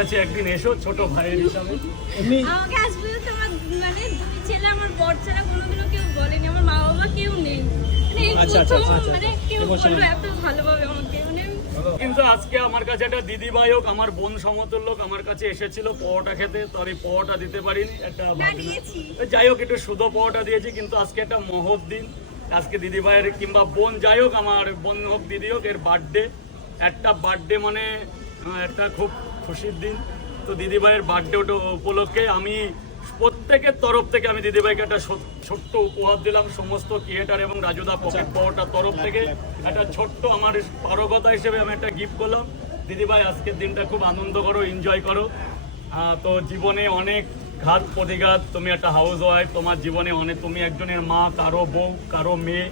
কাছে একদিন এসো ছোট ভাইয়ের হিসাবে। আমাকে আজ পর্যন্ত আমার মানে দুই ছেলে আমার বর ছাড়া কোনোদিনও কেউ বলেনি, আমার মা বাবা কেউ নেই, মানে এই প্রথম মানে কেউ বললো এত ভালোভাবে আমাকে, মানে কিন্তু আজকে আমার কাছে একটা দিদি ভাই হোক, আমার বোন সমতুল্য লোক আমার কাছে এসেছিল পরোটা খেতে, তো আমি পরোটা দিতে পারিনি, একটা যাই হোক একটু শুধু পরোটা দিয়েছি। কিন্তু আজকে একটা মহৎ দিন, আজকে দিদি ভাইয়ের কিংবা বোন যাই হোক, আমার বোন হোক দিদি হোক, এর বার্থডে, একটা বার্থডে মানে একটা খুব খুশির দিন। তো দিদি ভাইয়ের বার্থডে উপলক্ষে আমি প্রত্যেকের তরফ থেকে আমি দিদিভাইকে একটা ছোট্ট উপহার দিলাম, সমস্ত ক্রিয়েটার এবং রাজুদা পকেট পাওয়াটার তরফ থেকে একটা ছোট্ট আমার পারগতা হিসেবে আমি একটা গিফট করলাম। দিদিভাই আজকের দিনটা খুব আনন্দ করো, এনজয় করো। তো জীবনে অনেক ঘাত প্রতিঘাত, তুমি একটা হাউস ওয়াইফ, তোমার জীবনে অনেক, তুমি একজনের মা, কারো বউ, কারো মেয়ে,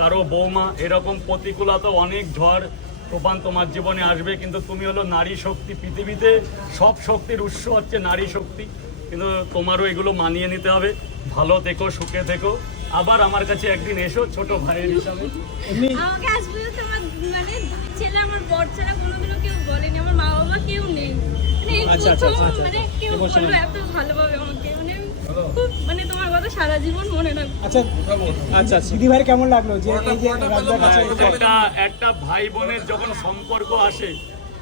কারো বৌমা, এরকম প্রতিকূলতা অনেক ঝড় তুফান তোমার জীবনে আসবে, কিন্তু তুমি হলো নারী শক্তি। পৃথিবীতে সব শক্তির উৎস হচ্ছে নারী শক্তি, কিন্তু তোমারও এগুলো মানিয়ে নিতে হবে। ভালো থেকো, সুখে থেকো, আবার আমার কাছে একদিন এসো ছোট ভাইয়ের হিসাবে। আমাকে আজ পর্যন্ত আমার মানে দুই ছেলে আমার বর ছাড়া কোনোদিনও কেউ বলেনি, আমার মা বাবা কেউ নেই, মানে এই প্রথম মানে কেউ বললো এত ভালোভাবে আমাকে, মানে খুব মানে তোমার কথা সারা জীবন মনে রাখবো। আচ্ছা দিদি ভাই কেমন লাগলো যে এই যে রাজদার কাছে একটা ভাই বোনের যখন সম্পর্ক আসে,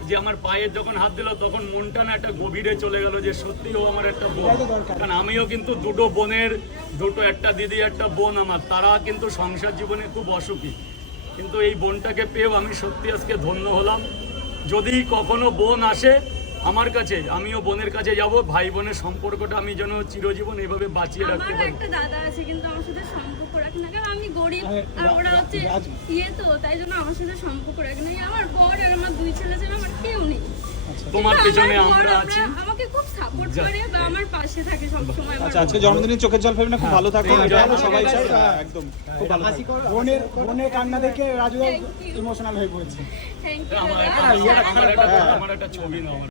যে আমার পায়ে যখন হাত দিল তখন মনটা না একটা গভীরে চলে গেল, যে সত্যি ও আমার একটা বোন। কারণ আমিও কিন্তু দুটো বোনের, একটা দিদি একটা বোন আমার, তারা কিন্তু সংসার জীবনে খুব অসুখী, কিন্তু এই বোনটাকে পেয়েও আমি সত্যি আজকে ধন্য হলাম। যদি কখনো বোন আসে আমার কাছে, আমিও বোনের কাছে যাব, ভাই বোনের সম্পর্কটা আমি যেন চিরজীবন এভাবে বাঁচিয়ে রাখতে আমার পারি। একটা দাদা আছে কিন্তু আমার সাথে সম্পর্ক রাখে না, কারণ আমি গরিব আর ওরা হচ্ছে তো তাই জন্য আমার সাথে সম্পর্ক রাখে না। আমার বর আর আমার দুই ছেলে ছাড়া আমার কেউ নেই। তোমার কিন্তু পেছনে আমার বর আমরা আছি। আমাকে খুব সাপোর্ট করে বা আমার পাশে থাকে সব সময়। আজকে জন্মদিনে চোখের জল ফেলবে না, খুব ভালো থাকো, সবাই চাই একদম খুব ভালো থাকো। বোনের কান্না দেখে রাজু ইমোশনাল হয়ে পড়েছে। Thank you. আমার একটা ছবি নাও।